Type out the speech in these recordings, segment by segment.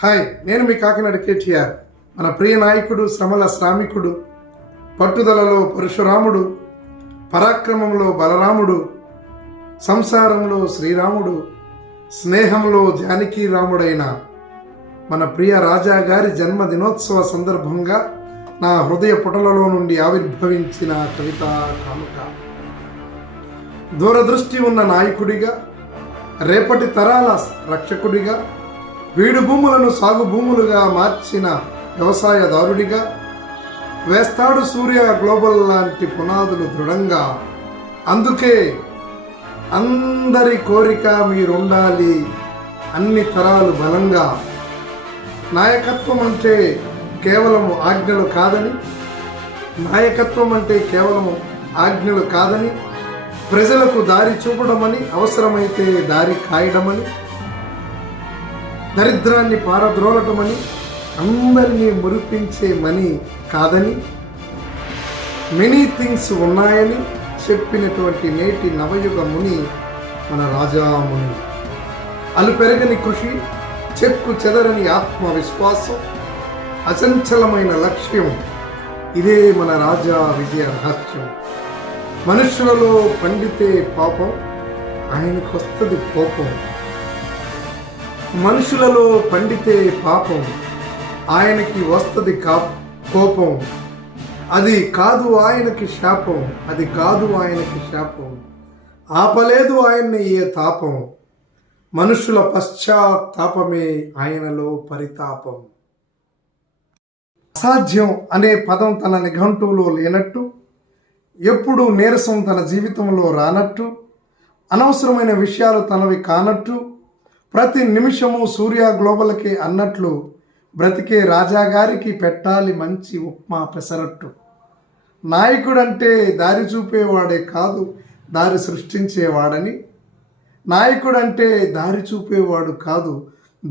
Hi, నేను మీ కాకినాడ కేటీఆర్. మన ప్రియ నాయకుడు, శ్రమల శ్రామికుడు, పట్టుదలలో పరశురాముడు, పరాక్రమంలో బలరాముడు, సంసారంలో శ్రీరాముడు, స్నేహంలో జానకీ రాముడైన మన ప్రియ రాజా గారి జన్మదినోత్సవ సందర్భంగా నా హృదయ పుటలలో నుండి ఆవిర్భవించిన కవితా కానుక. దూరదృష్టి ఉన్న నాయకుడిగా, రేపటి తరాల రక్షకుడిగా, వీడు భూములను సాగు భూములుగా మార్చిన వ్యవసాయదారుడిగా, వేస్తాడు సూర్య గ్లోబల్ లాంటి పునాదులు దృఢంగా. అందుకే అందరి కోరిక మీరుండాలి, అన్ని తరాలు బలంగా. నాయకత్వం అంటే కేవలం ఆజ్ఞలు కాదని, నాయకత్వం అంటే కేవలం ఆజ్ఞలు కాదని, ప్రజలకు దారి చూపడమని, అవసరమైతే దారి కాయడమని, దరిద్రాన్ని పారద్రోలటమని, అందరినీ మురిపించే మని కాదని, మెనీ థింగ్స్ ఉన్నాయని చెప్పినటువంటి నేటి నవయుగ ముని మన రాజాముని. అలుపెరగని కృషి, చెక్కు చెదరని ఆత్మవిశ్వాసం, అచంచలమైన లక్ష్యం, ఇదే మన రాజా విజయ రహస్యం. మనుషులలో పండితే పాపం, ఆయనకొస్తది కోపం. మనుషులలో పండితే పాపం, ఆయనకి వస్తది కోపం. అది కాదు ఆయనకి శాపం, అది కాదు ఆయనకి శాపం. ఆపలేదు ఆయన్ని ఏ తాపం, మనుషుల పశ్చాత్తాపమే ఆయనలో పరితాపం. అసాధ్యం అనే పదం తన నిఘంటువులో లేనట్టు, ఎప్పుడు నీరసం తన జీవితంలో రానట్టు, అనవసరమైన విషయాలు తనవి కానట్టు, ప్రతి నిమిషము సూర్య గ్లోబల్కే అన్నట్లు బ్రతికే రాజాగారికి పెట్టాలి మంచి ఉప్మా పెసరట్టు. నాయకుడంటే దారి చూపేవాడే కాదు, దారి సృష్టించేవాడని. నాయకుడంటే దారి చూపేవాడు కాదు,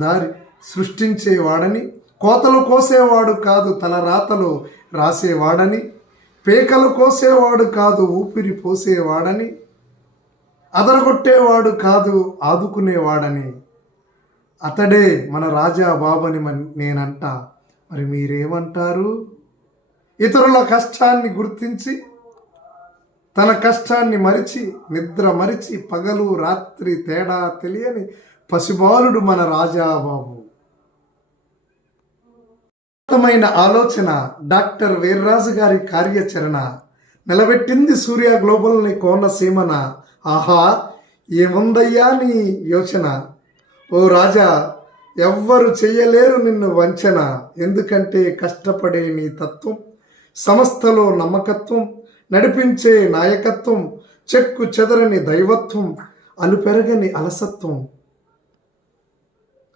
దారి సృష్టించేవాడని. కోతలు కోసేవాడు కాదు, తలరాతలు రాసేవాడని. పేకలు కోసేవాడు కాదు, ఊపిరి పోసేవాడని. అదరగొట్టేవాడు కాదు, ఆదుకునేవాడని. అతడే మన రాజా బాబని నేనంట. మరి మీరేమంటారు? ఇతరుల కష్టాన్ని గుర్తించి, తన కష్టాన్ని మరిచి, నిద్ర మరిచి, పగలు రాత్రి తేడా తెలియని పసిబాలుడు మన రాజాబాబు. అద్భుతమైన ఆలోచన డాక్టర్ వీర్రాజు గారి కార్యాచరణ నిలబెట్టింది సూర్య గ్లోబల్ని కోనసీమన. ఆహా, ఏముందయ్యా నీ యోచన? ఓ రాజా, ఎవ్వరు చెయ్యలేరు నిన్ను వంచన. ఎందుకంటే కష్టపడే నీ తత్వం, సంస్థలో నమ్మకత్వం, నడిపించే నాయకత్వం, చెక్కు చెదరని దైవత్వం, అలుపెరగని అలసత్వం,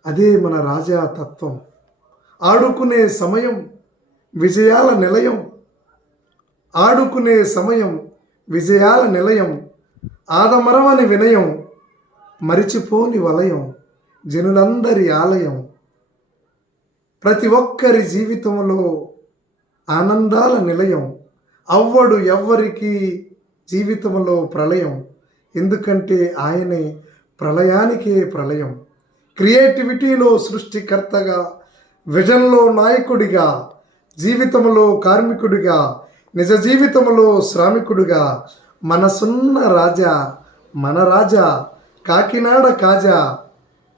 అదే మన రాజా తత్వం. ఆడుకునే సమయం విజయాల నిలయం, ఆడుకునే సమయం విజయాల నిలయం, ఆదమరవని వినయం, మరిచిపోని వలయం, జనులందరి ఆలయం. ప్రతి ఒక్కరి జీవితంలో ఆనందాల నిలయం. అవ్వడు ఎవ్వరికి జీవితంలో ప్రళయం, ఎందుకంటే ఆయనే ప్రళయానికే ప్రళయం. క్రియేటివిటీలో సృష్టికర్తగా, విజన్లో నాయకుడిగా, జీవితంలో కార్మికుడిగా, నిజ జీవితంలో శ్రామికుడిగా, మనసున్న రాజా, మన రాజా, కాకినాడ కాజా.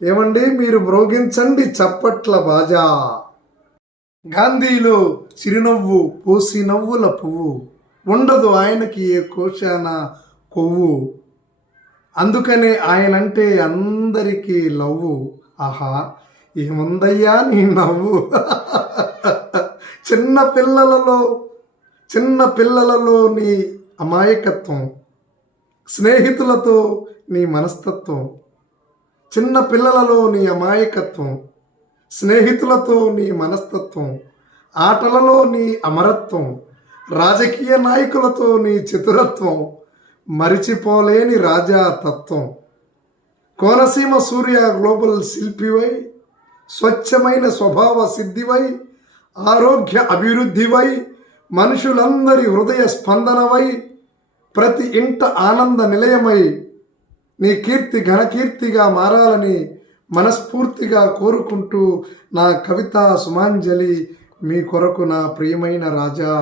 ఏమండి, మీరు మ్రోగించండి చప్పట్ల బాజా. గాంధీలో చిరునవ్వు, పోసి నవ్వుల పువ్వు, ఉండదు ఆయనకి ఏ కోశాన కొవ్వు. అందుకనే ఆయనంటే అందరికీ లవ్వు. ఆహా, ఏముందయ్యా నీ నవ్వు? చిన్న పిల్లలలో నీ అమాయకత్వం, స్నేహితులతో నీ మనస్తత్వం. చిన్న పిల్లలలో నీ అమాయకత్వం, స్నేహితులతో నీ మనస్తత్వం, ఆటలలో నీ అమరత్వం, రాజకీయ నాయకులతో నీ చతురత్వం, మరిచిపోలేని రాజా తత్వం. కోనసీమ సూర్య గ్లోబల్ శిల్పివై, స్వచ్ఛమైన స్వభావ సిద్ధివై, ఆరోగ్య అభివృద్ధివై, మనుషులందరి హృదయ స్పందనవై, ప్రతి ఇంట ఆనంద నిలయమై, నీ కీర్తి ఘనకీర్తిగా మారాలని మనస్ఫూర్తిగా కోరుకుంటూ నా కవిత సుమాంజలి మీ కొరకు నా ప్రియమైన రాజా.